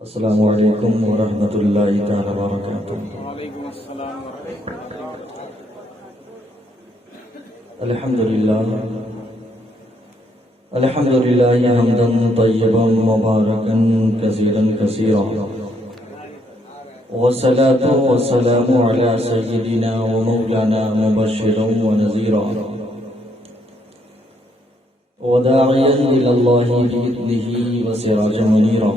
السلام علیکم ورحمۃ اللہ تعالی وبرکاتہ۔ وعلیکم السلام ورحمۃ اللہ وبرکاتہ۔ الحمد للہ حمدا طیبا مبارکا کثیرا کثیرا، والصلاة والسلام علی سیدنا ومولانا مبشرا ونذیرا، وداعیا الی اللہ بإذنہ وسراجا منیرا،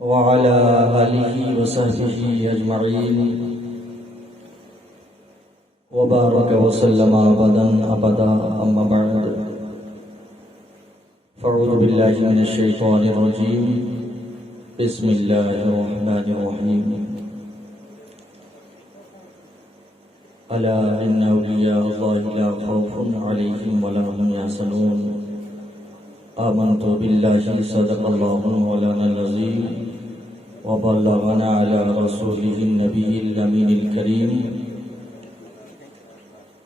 وعلى آلہ وصحبہ اجمعین، وبارک وسلم ابدا اما بعد، فاعوذ باللہ من الشیطان الرجیم، بسم اللہ الرحمن الرحیم، الا ان اولیاء اللہ لا خوف علیہم ولا هم یحزنون، آمنت باللہ صدق اللہ مولانا العظیم، وبلغنا على رسوله النبي الأمين الكريم،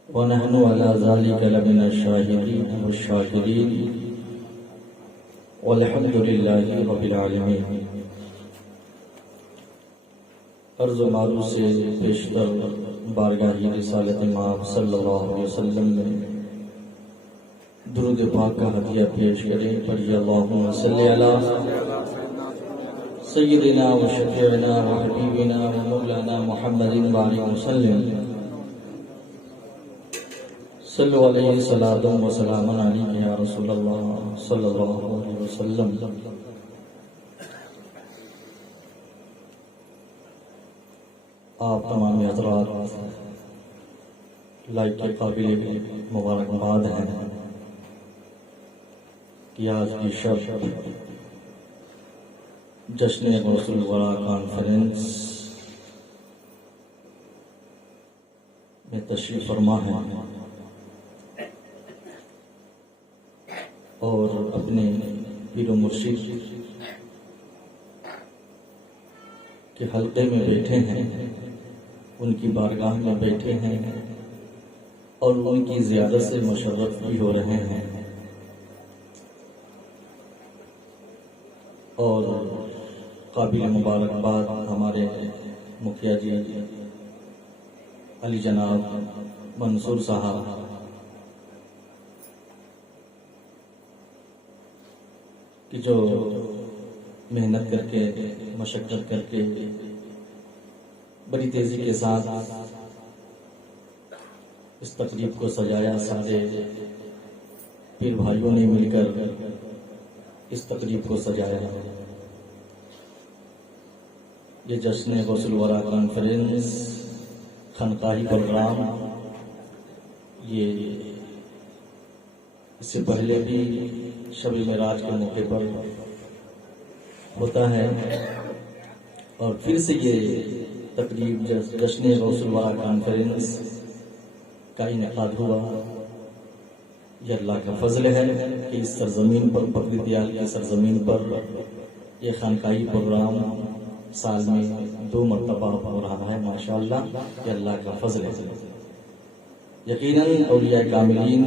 ونحن على ذلك لمن الشاهدين والشاكرين، والحمد لله رب العالمين۔ عرض و معروف سے بیشتر بارگاہ رسالت امام صلی اللہ علیہ وسلم میں درود پاک کا ہدیہ پیش کریں۔ پڑھیے اللہم صلی علی سیدنا و شفیعنا و حبیبنا و مولانا محمد وعلیہ وسلم، صلو علیہ صلاۃ و سلام علیہ یا رسول اللہ صلی اللہ علیہ وسلم۔ آپ تمام حضرات لائق کے قابل مبارکباد ہیں کہ آج کی شب جشن غوث الورا کانفرنس میں تشریف فرما ہے اور اپنے پیر و مرشد کے حلقے میں بیٹھے ہیں، ان کی بارگاہ میں بیٹھے ہیں اور ان کی زیارت سے مشرف بھی ہو رہے ہیں، اور قابل مبارکباد ہمارے مکھیا جی علی جناب منصور صاحب کی جو محنت کر کے مشقت کر کے بڑی تیزی کے ساتھ اس تقریب کو سجایا، سارے پیر بھائیوں نے مل کر اس تقریب کو سجایا۔ یہ جشن غوث الورا کانفرنس خانقاہی پروگرام یہ اس سے پہلے بھی شب معراج کے موقع پر ہوتا ہے، اور پھر سے یہ تقریب جشن غوث الورا کانفرنس کا انعقاد ہوا۔ یہ اللہ کا فضل ہے کہ اس سرزمین پر، بکری دیال کی سرزمین پر، یہ خانقاہی پروگرام سال میں 2 مرتبہ ہو رہا ہے۔ ماشاءاللہ یہ اللہ کا فضل ہے۔ یقیناً اولیاء کاملین،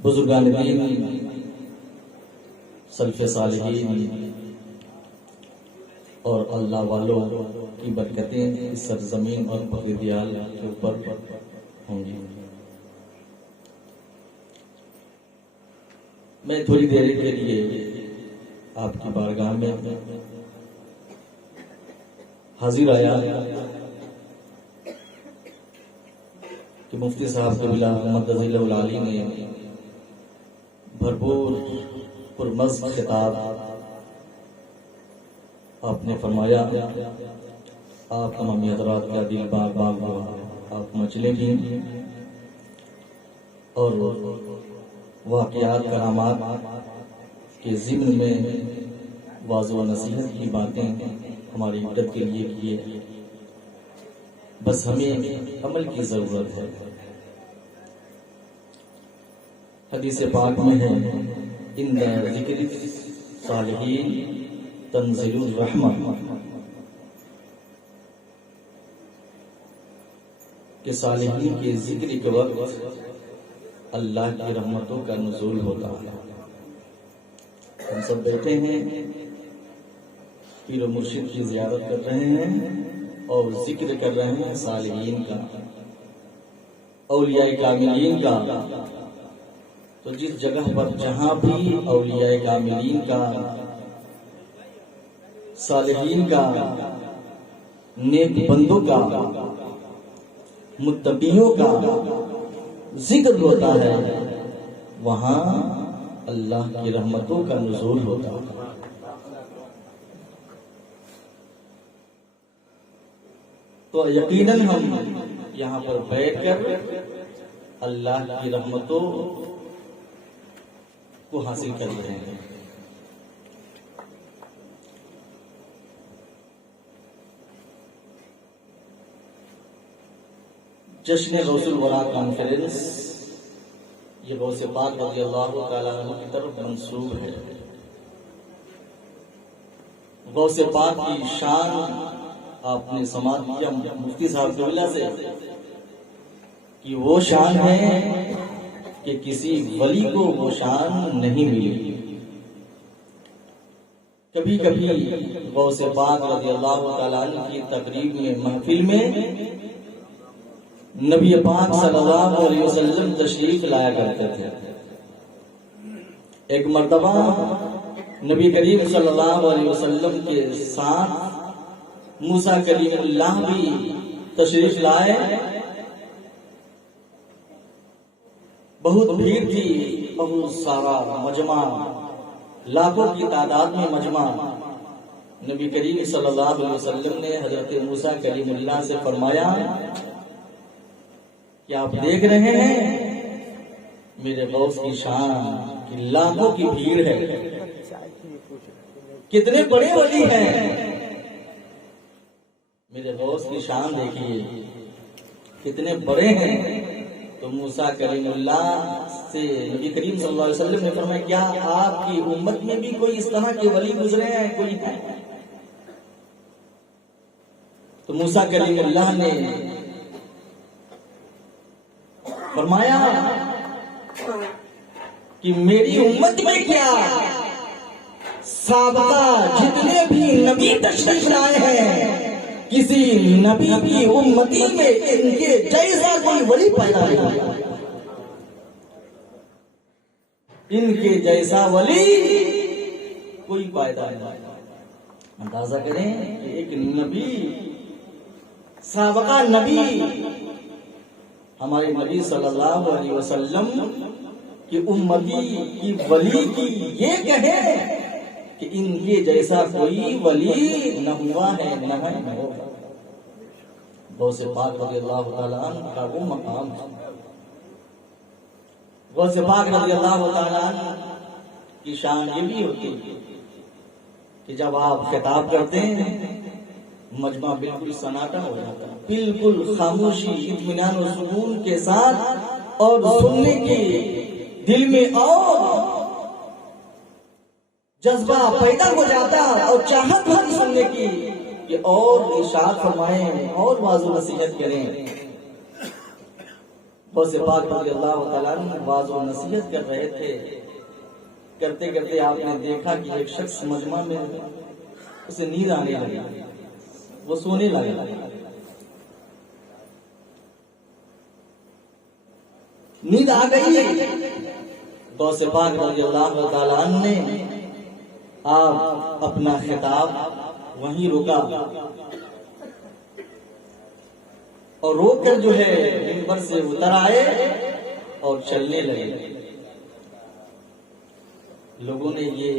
بزرگان دین، سلف صالحین اور اللہ والوں کی برکتیں اس سرزمین اور بکری دیال کے اوپر ہوں گی۔ میں تھوڑی دیر کے لیے آپ کی بارگاہ میں حاضر آیا کہ مفتی صاحب قبلہ محمد رضی اللہ علیہ نے بھرپور پرمزج خطاب آپ نے فرمایا۔ آپ تمام حضرات کا دل باغ باغ ہوا، آپ مچلے بھی اور واقعات کرامات کے ضمن میں واضح و نصیحت کی باتیں ہماری عبادت کے لیے کیے، بس ہمیں عمل کی ضرورت ہے۔ حدیث پاک میں ہے ان ذکر صالحین تنزل الرحمہ، کہ صالحین کے ذکر کے وقت اللہ کی رحمتوں کا نزول ہوتا ہے۔ ہم سب بیٹھے ہیں، پیر و مرشد کی زیارت کر رہے ہیں اور ذکر کر رہے ہیں صالحین کا، اولیاء کاملین کا۔ تو جس جگہ پر جہاں بھی اولیاء کاملین کا، صالحین کا، نیک بندوں کا، متقیوں کا ذکر ہوتا ہے، وہاں اللہ کی رحمتوں کا نزول ہوتا ہے۔ تو یقیناً ہم یہاں پر بیٹھ کر اللہ کی رحمتوں کو حاصل کر رہے ہیں۔ جشن غوث الورا کانفرنس یہ غوث پاک رضی اللہ تعالیٰ عنہ کی طرف منسوب ہے۔ غوث پاک کی شان آپ نے سماعت کیا مفتی صاحب قبلہ سے کہ وہ شان ہے کہ کسی ولی کو وہ شان نہیں ملی۔ کبھی کبھی غوث پاک رضی اللہ تعالیٰ عنہ کی تقریب میں، محفل میں نبی پاک صلی اللہ علیہ وسلم تشریف لایا کرتے تھے۔ ایک مرتبہ نبی کریم صلی اللہ علیہ وسلم کے ساتھ موسیٰ کلیم اللہ بھی تشریف لائے۔ بہت بھیڑ تھی، بہت سارا مجمع، لاکھوں کی تعداد میں مجمع۔ نبی کریم صلی اللہ علیہ وسلم نے حضرت موسیٰ کلیم اللہ سے فرمایا کہ آپ دیکھ رہے ہیں میرے غوث کی شان کہ لاکھوں کی بھیڑ ہے، کتنے بڑے ولی ہیں، میرے غوث کی شان دیکھیے کتنے بڑے ہیں۔ تو موسیٰ کلیم اللہ سے نبی کریم صلی اللہ علیہ وسلم نے فرمایا کیا آپ کی امت میں بھی کوئی اس طرح کے ولی گزرے ہیں؟ کوئی ہے؟ تو موسیٰ کلیم اللہ نے فرمایا کہ میری امت میں کیا سابقہ جتنے بھی نبی تشریف لائے ہیں، کسی نبی کی امتی میں ان کے جیسا کوئی ولی پیدا نہیں، ان کے جیسا ولی کوئی پیدا نہیں۔ اندازہ کریں کہ ایک نبی، سابقہ نبی، ہمارے نبی صلی اللہ علیہ وسلم کی امتی کی ولی کی یہ کہے کہ ان کے جیسا کوئی ولی نہ ہوا ہے نہ ہوگا۔ غوث پاک رضی اللہ تعالیٰ عنہ کا وہ مقام ہے۔ غوث پاک رضی اللہ تعالیٰ عنہ کی شان یہ بھی ہوتی ہے کہ جب آپ خطاب کرتے ہیں مجمع بالکل سناٹا ہو جاتا ہے، بالکل خاموشی، اطمینان و سکون کے ساتھ، اور سننے کی دل میں اور جذبہ پیدا ہو جاتا اور چاہت ہوتی سننے کی کہ اور ارشاد فرمائیں اور واعظ و نصیحت کریں۔ غوث پاک رضی اللہ تعالیٰ عنہ واعظ و نصیحت کر رہے تھے، کرتے کرتے آپ نے دیکھا کہ ایک شخص مجمع میں اسے نیند آنے لگی، وہ سونے لگا۔ نیند آ گئی، غوث پاک رضی اللہ تعالیٰ عنہ نے آپ اپنا خطاب وہیں روکا اور روک کر جو ہے منبر سے اتر آئے اور چلنے لگے۔ لوگوں نے یہ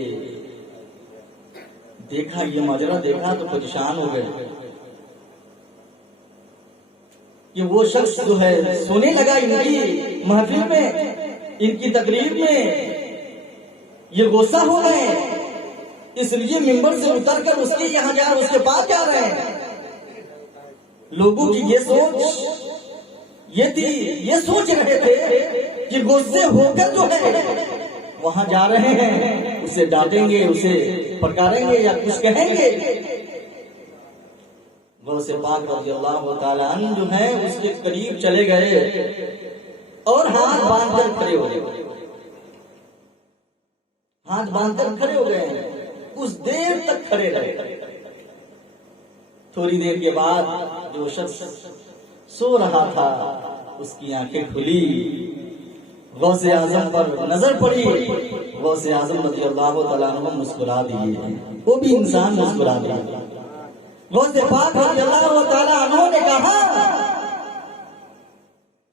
دیکھا، یہ ماجرا دیکھا تو پریشان ہو گئے کہ وہ شخص جو ہے سونے لگا ان کی محفل میں، ان کی تقریر میں، یہ غصہ ہو گئے، اس لیے منبر سے اتر کر اس کے یہاں جا رہے، اس کے پاس جا رہے ہیں۔ لوگوں کی یہ سوچ یہ تھی، یہ سوچ رہے تھے کہ غصے ہو کر جو ہے وہاں جا رہے ہیں، اسے ڈانٹیں گے، اسے پکاریں گے یا کچھ کہیں گے۔ غوث پاک رضی اللہ تعالیٰ عنہ جو ہے اس کے قریب چلے گئے اور ہاتھ باندھ کر کھڑے ہو گئے، ہاتھ باندھ کر کھڑے ہو گئے، اس دیر تک کھڑے رہے۔ تھوڑی دیر کے بعد جو شخص سو رہا تھا اس کی آنکھیں کھلی، غوث اعظم پر نظر پڑی، غوث اعظم رضی اللہ تعالیٰ عنہ مسکرا دیے، وہ بھی انسان مسکرا دیا۔ غوث پاک رضی اللہ تعالیٰ عنہ نے کہا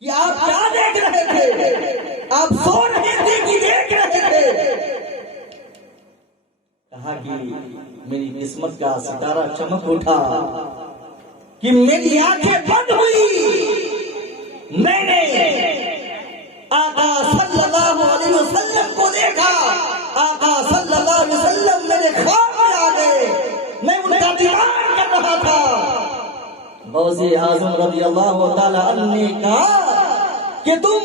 کہ آپ کیا دیکھ رہے تھے؟ آپ سو رہے تھے کہ دیکھ رہے تھے؟ کہا کہ میری قسمت کا ستارہ چمک اٹھا کہ میری آنکھیں بند ہوئی، میں نے آقا صلی اللہ علیہ وسلم کو دیکھا، آقا صلی اللہ علیہ وسلم میرے خواب میں آ گئے، میں ان کا دیدار کر رہا تھا۔ غوث اعظم رضی اللہ تعالی عنہ نے کہا کہ تم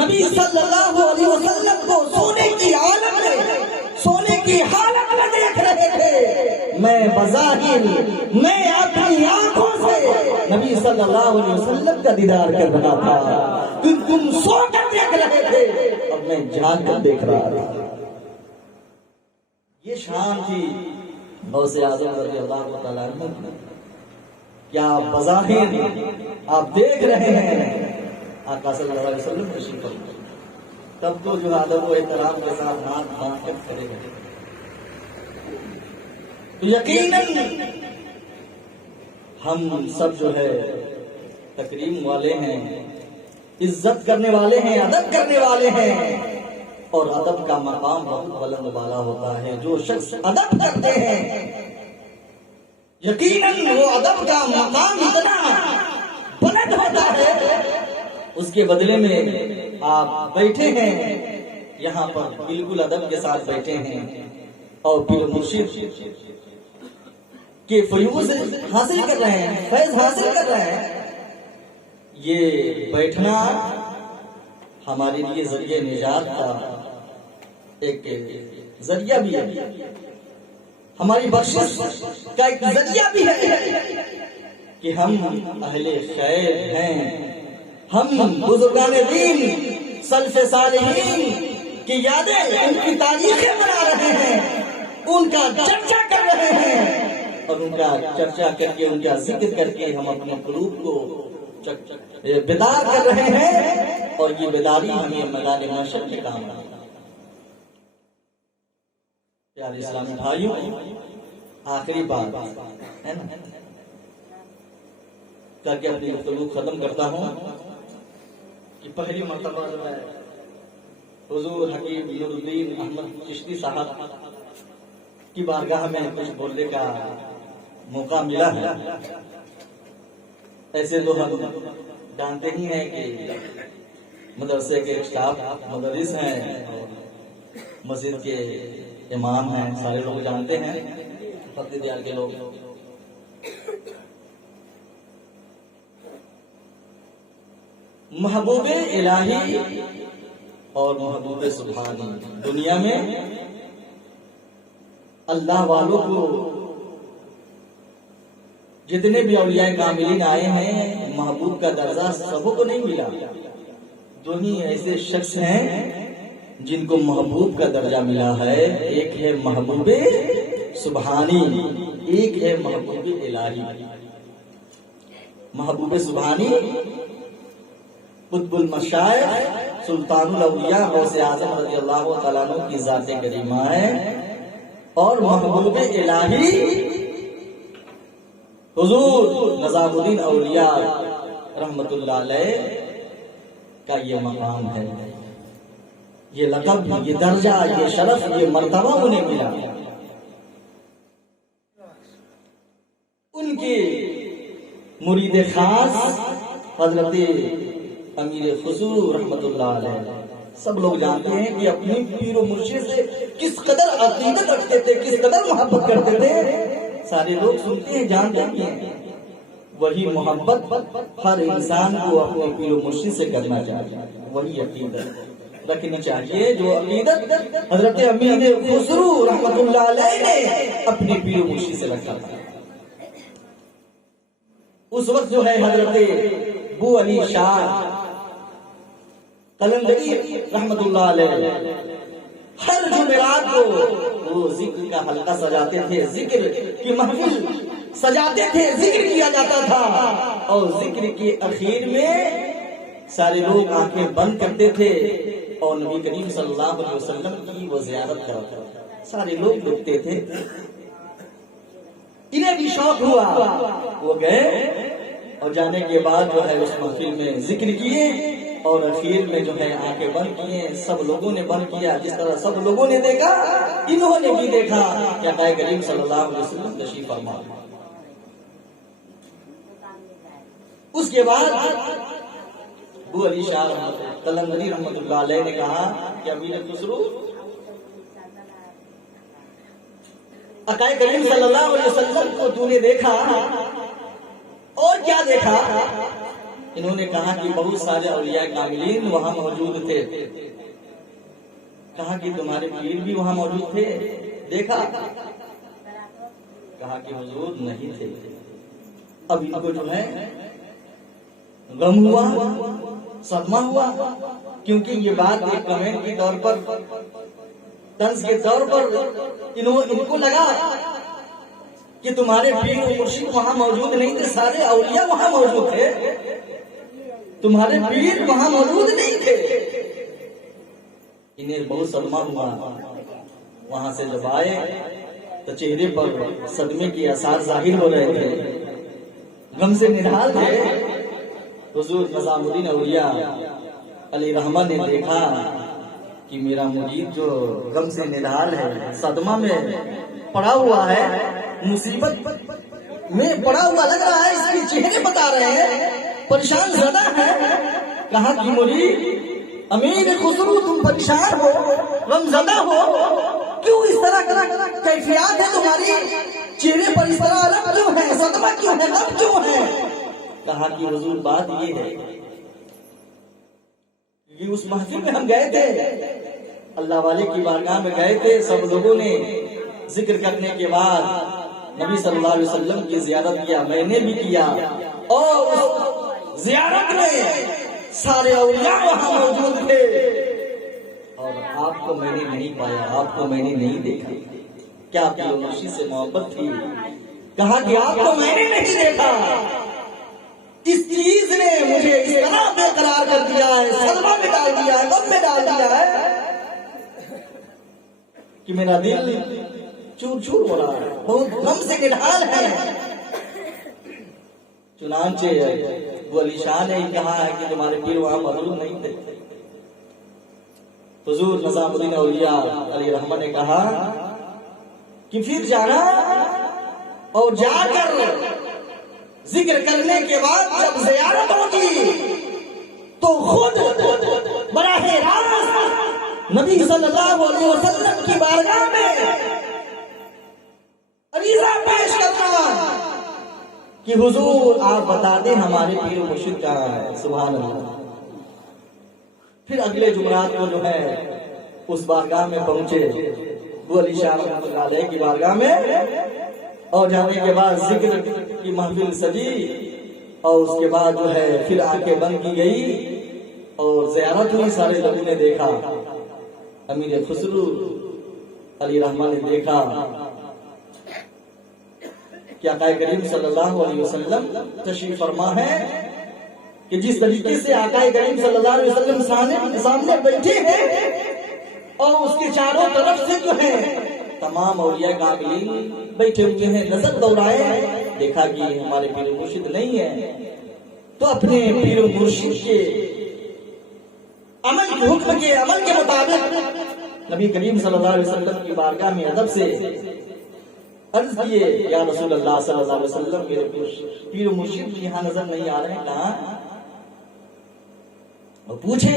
نبی صلی اللہ علیہ وسلم کو سونے کی عالم میں، سونے کی حالت میں دیکھ رہے تھے، میں بظاہر، میں اپنی آنکھوں سے نبی صلی اللہ علیہ وسلم کا دیدار کر رہا تھا، تم سو کر دیکھ رہے تھے، اب میں جاگ کر دیکھ رہا تھا۔ یہ شان تھی غوث اعظم رضی اللہ تعالیٰ عنہ کی، کیا بظاہر آپ دیکھ رہے ہیں آقا صلی اللہ علیہ وسلم تشریف فرما، تب تو جو ادب و احترام کے ساتھ ہاتھ باندھ کر کھڑے ہیں۔ تو یقیناً ہم سب جو ہے تکریم والے ہیں، عزت کرنے والے ہیں، ادب کرنے والے ہیں، اور ادب کا مقام بہت بلند والا ہوتا ہے۔ جو شخص ادب کرتے ہیں یقیناً وہ ادب کا مقام اتنا بلند ہوتا ہے، اس کے بدلے میں آپ بیٹھے ہیں یہاں پر بالکل ادب کے ساتھ بیٹھے ہیں اور پیر مرشد کے فیوز حاصل کر رہے ہیں، فیض حاصل کر رہے ہیں۔ یہ بیٹھنا ہمارے لیے ذریعہ نجات کا ایک ذریعہ بھی ہے، ہماری بخشش کا ایک ذریعہ بھی ہے کہ ہم اہل خیر ہیں، ہم بزرگان دین سلف صالحین کی یادیں، ان کی تاریخیں بنا رہے ہیں، ان کا چرچا کر رہے ہیں، اور ان کا چرچا کر کے، ان کا ذکر کر کے ہم اپنے قلوب کو بیدار کر رہے ہیں، اور یہ بیداری ہمیں میدان محشر میں کام آئے۔ پیارے اسلامی بھائیوں، آخری بات ہے نا کر کے اپنی گفتگو ختم کرتا ہوں کہ پہلی مرتبہ جو ہے حضور حکیم نور الدین احمد چشتی صاحب کی بارگاہ میں کچھ بولنے کا موقع ملا ہے۔ ایسے تو ہم جانتے ہی ہیں کہ مدرسے کے اسٹاف مدرس ہیں، مسجد کے امام ہیں، سارے لوگ جانتے ہیں، فتح دیار کے لوگ۔ محبوب الہی اور محبوب سبحانی، دنیا میں اللہ والوں کو جتنے بھی اولیاء کاملین آئے ہیں، محبوب کا درجہ سبوں کو نہیں ملا۔ دو ہی ایسے شخص ہیں جن کو محبوب کا درجہ ملا ہے، ایک ہے محبوب سبحانی، ایک ہے محبوب الہی۔ محبوب سبحانی قطب المشائخ سلطان الاولیاء غوث اعظم رضی اللہ تعالیٰ عنہ کی ذات کریمہ ہے، اور محبوب الہی حضور نظام الدین اولیاء رحمت اللہ علیہ کا یہ مقام ہے، یہ لقب، یہ درجہ، یہ شرف، یہ مرتبہ انہیں ملا۔ ان کے مرید خاص حضرت امیر خسرو رحمت اللہ علیہ، سب لوگ جانتے ہیں کہ اپنی پیر و مرشد سے کس قدر عقیدت رکھتے تھے، کس قدر محبت کرتے تھے، سارے لوگ سنتے ہیں، جانتے ہیں۔ وہی محبت ہر انسان کو اپنے پیر و مرشد سے کرنا چاہیے، وہی عقیدت رکھنی چاہیے جو عقیدت حضرت امیر خسرو رحمت اللہ علیہ نے اپنے پیر و مرشد سے رکھا تھا۔ اس وقت جو ہے حضرت بو علی شاہ قلندری رحمت اللہ علیہ ہر جمعرات کو وہ ذکر کا حلقہ سجاتے تھے، ذکر کی محفل سجاتے تھے، ذکر کیا جاتا تھا، اور ذکر کے اخیر میں سارے لوگ آنکھیں بند کرتے تھے اور نبی کریم صلی اللہ علیہ وسلم کی وہ زیارت کرتے تھے، سارے لوگ رکتے تھے۔ انہیں بھی شوق ہوا، وہ گئے اور جانے کے بعد جو ہے اس محفل میں ذکر کیے اور اخیر میں جو ہے آنکھیں بند کیے، سب لوگوں نے بند کیا، جس طرح سب لوگوں نے دیکھا انہوں نے بھی دیکھا کہ آقا کریم صلی اللہ علیہ وسلم تشریف فرما۔ اس کے بعد ابو علی شاہ قلندری رحمۃ اللہ علیہ نے کہا کہ امیر خسرو، آقا کریم صلی اللہ علیہ وسلم کو تو نے دیکھا اور کیا دیکھا؟ انہوں نے کہا کہ بہت سارے اولیاء کاملین وہاں موجود تھے۔ کہا کہ تمہارے پیر بھی وہاں موجود تھے، دیکھا؟ کہا کہ حضور نہیں تھے۔ اب ان کو جو ہے غم ہوا، صدمہ ہوا، کیونکہ یہ بات ایک کمنٹ کے طور پر، طنز کے طور پر ان کو لگا کہ تمہارے پیر و مرشد وہاں موجود نہیں تھے، سارے اولیاء وہاں موجود تھے، تمہارے پیر وہاں موجود نہیں تھے۔ انہیں بہت صدمہ ہوا۔ وہاں سے جب آئے تو چہرے پر صدمے کی آثار ظاہر ہو رہے تھے، غم سے نڈھال تھے۔ حضور نظام الدین اولیاء علیہ رحمہ نے دیکھا کہ میرا مرید جو غم سے نڈھال ہے، صدمہ میں پڑا ہوا ہے، مصیبت میں پڑا ہوا لگ رہا ہے، اس کے چہرے بتا رہے ہیں پریشان زدہ ہے۔ کہا کہ مرید امیر خسرو تم پریشان ہو، غم زدہ ہو، کیوں اس طرح کیفیات ہے تمہاری؟ چہرے پر اس طرح الگ کیوں ہے؟ صدمہ کیوں ہے؟ غم کیوں ہے؟ کہا کہ حضور بات یہ ہے کہ اس محفل میں ہم گئے تھے، اللہ والے کی بارگاہ میں گئے تھے، سب لوگوں نے ذکر کرنے کے بعد نبی صلی اللہ علیہ وسلم کی زیارت کیا، میں نے بھی کیا، اور اس زیارت میں سارے اولیاء وہاں موجود تھے، اور آپ کو میں نے نہیں پایا، آپ کو میں نے نہیں دیکھا۔ کیا آپ کی مرشد سے محبت تھی؟ کہا کہ آپ کو میں نے نہیں دیکھا، اس چیز نے مجھے اس طرح بے قرار کر دیا ہے، صدمہ میں ڈال دیا ہے، غم میں ڈال دیا ہے کہ میرا دل چور چور ہو رہا ہے، بہت غم سے نڈھال ہے۔ چنانچہ ابو علی شاہ نے کہا ہے کہ تمہارے پیر وہاں موجود نہیں تھے۔ حضور نظام الدین اولیاء علیہ رحمہ نے کہا کہ پھر جانا اور جا کر ذکر کرنے کے بعد جب زیارت ہوگی تو خود براہ راست نبی صلی اللہ علیہ وسلم کی بارگاہ میں عریضہ پیش کرنا کہ حضور آپ بتا دیں ہمارے پیر و مرشد کہاں ہے۔ سبحان اللہ۔ پھر اگلے جمعرات کو جو ہے اس بارگاہ میں پہنچے، ابو علی شاہ رحمۃ اللہ علیہ کی بارگاہ میں، اور جانے کے بعد ذکر کی محفل سجی، اور اس کے بعد جو ہے پھر آنکھیں بند کی گئی اور زیارت ہوئی، سارے لوگوں نے دیکھا، امیر خسرو علی رحمہ نے دیکھا کہ آقا کریم صلی اللہ علیہ وسلم تشریف فرما ہے، کہ جس طریقے سے آقا کریم صلی اللہ علیہ وسلم سامنے بیٹھے ہیں اور اس کے چاروں طرف سے جو ہے تمام اولیاء کاملین بیٹھے ہوئے ہیں، نظر دوڑائے، دیکھا کہ ہمارے پیر و مرشد نہیں ہے، تو اپنے پیر و مرشد کے عمل کے حکم کے عمل کے مطابق نبی کریم صلی اللہ علیہ وسلم کی بارگاہ میں ادب سے عرض کیے، یا رسول اللہ صلی اللہ علیہ وسلم میرے پیر و مرشد یہاں نظر نہیں آ رہے ہیں، کہاں؟ اور پوچھے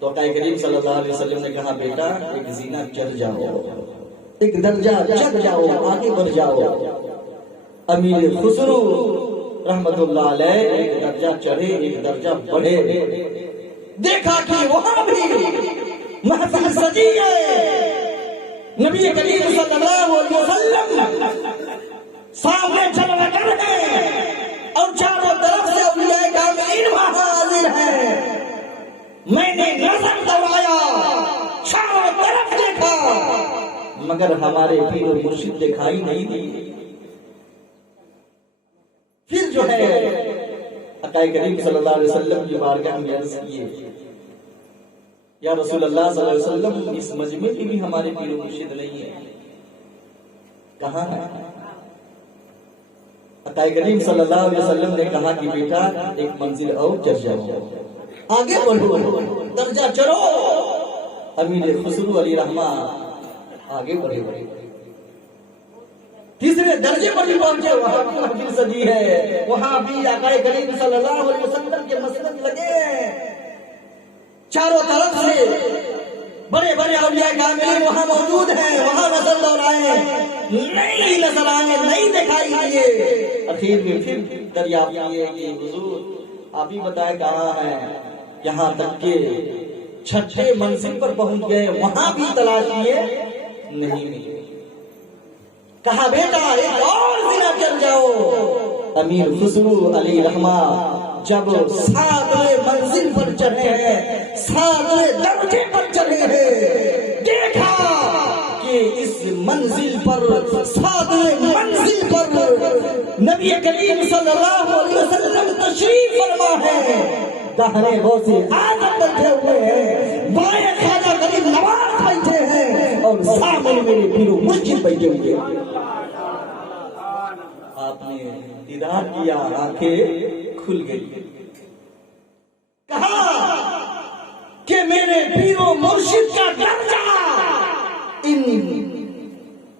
تو آقا کریم صلی اللہ علیہ وسلم نے کہا بیٹا ایک زینہ چڑھ جاؤ، ایک درجہ چڑھ جاؤ، آگے بڑھ جاؤ۔ امیر خسرو رحمت اللہ علیہ ایک درجہ چڑھے، ایک درجہ بڑھے، دیکھا کہ وہاں بھی محفل سجی ہے، نبی کریم صلی اللہ علیہ وسلم سامنے چل رکھے ہیں اور چاروں طرف سے اولیاء کاملین وہاں حاضر ہیں۔ میں نے نظر دوڑایا، مگر ہمارے پیر و مرشد دکھائی نہیں دی۔ پھر جو ہے آقا کریم صلی اللہ علیہ وسلم کی بارگاہ میں عرض کیے، یا رسول اللہ صلی اللہ علیہ وسلم اس مجمع کی بھی ہمارے پیر و مرشد نہیں ہے، کہاں ہے؟ آقا کریم صلی اللہ علیہ وسلم نے کہا کہ بیٹا ایک منزل اور چڑھ جاؤ، آگے بڑھو، درجہ چڑھو۔ امیر خسرو علی رحمہ آگے بڑھے، تیسرے درجے پر بھی پہنچے، وہاں بھی محفل سجی ہے، وہاں بھی آقا کریم صلی اللہ علیہ وسلم کے مسند لگے ہیں، چاروں طرف سے بڑے بڑے اولیاء کاملین وہاں موجود ہیں، وہاں نظر دوڑائے نہیں نظر آئے، نہیں دکھائی دیے۔ اخیر میں پھر دریافت کیے کہ حضور آپ ہی بتائے کہاں ہے، یہاں تک کہ چھٹے منزل پر پہنچ گئے، وہاں بھی تلاش کیے نہیں۔ کہا بیٹا ایک اور ضلع چل جاؤ۔ امیر خسرو علی رحمہ جب 7ویں منزل پر چڑھے ہیں، 7ویں درجے پر چڑھے ہیں، دیکھا کہ اس منزل پر 7ویں منزل پر نبی کریم صلی اللہ علیہ وسلم تشریف فرما ہے، داہنے غوث اعظم بیٹھے ہوئے ہیں، بائیں خواجہ غریب نواز بیٹھے ہیں، اور سامنے میرے پیر و مرشد بیٹھے ہوئے ہیں۔ آپ نے دیدار کیا، آنکھیں کھل گئی، کہا کہ میرے پیر و مرشد کا درجہ ان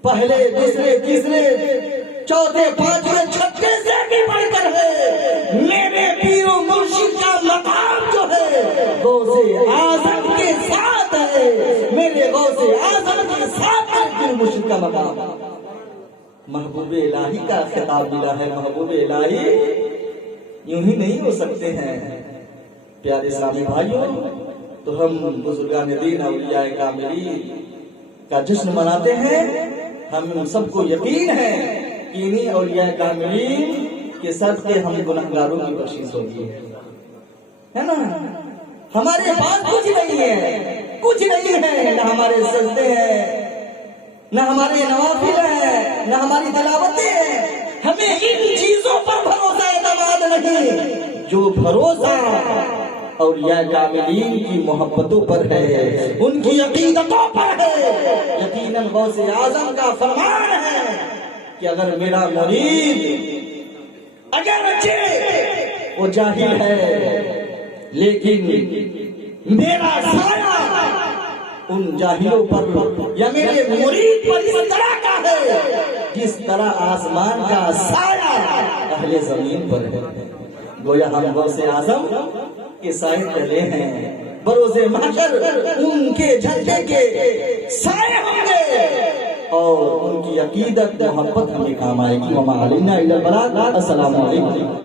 پہلے دوسرے تیسرے چوتھے پانچویں چھٹے سے بھی بڑھ کر ہے، میرے پیر و مرشد کا مقام جو ہے غوث اعظم کے ساتھ ہے، میرے غوث اعظم کے ساتھ ہے پیر و مرشد کا مقام۔ محبوب الہی کا خطاب ملا ہے، محبوب الہی یوں ہی نہیں ہو سکتے ہیں۔ پیارے اسلامی بھائیوں، تو ہم بزرگان دین اولیاء کاملین کا جشن مناتے ہیں، ہم سب کو یقین ہے کہ انہیں اولیاء کاملین کے صدقے ہم گنہگاروں کی بخشش ہوگی، ہے نا؟ ہمارے پاس کچھ نہیں ہے، کچھ نہیں ہے، نہ ہمارے سجدے ہیں، نہ ہمارے نوافل ہیں، نہ ہماری تلاوتیں ہیں، ہمیں ان چیزوں پر بھروسہ اعتماد نہیں، جو بھروسہ اولیاء کاملین کی محبتوں پر ہے، ان کی عقیدتوں پر ہے۔ یقیناً غوث اعظم کا فرمان ہے کہ اگر میرا مرید اگرچہ وہ جاہل ہے، لیکن میرا سایہ ان جاہلوں پر یا میرے مرید پر اس طرح کا ہے جس طرح آسمان کا سایہ اہل زمین پر ہے۔ گویا ہم غوث اعظم کے سائے تلے ہیں، بروز محشر ان کے جھنڈے کے سائے ہوں گے، اور ان کی عقیدت محبت ہمیں کام آئے گی۔ وما علینا الا البلاغ۔ السلام علیکم۔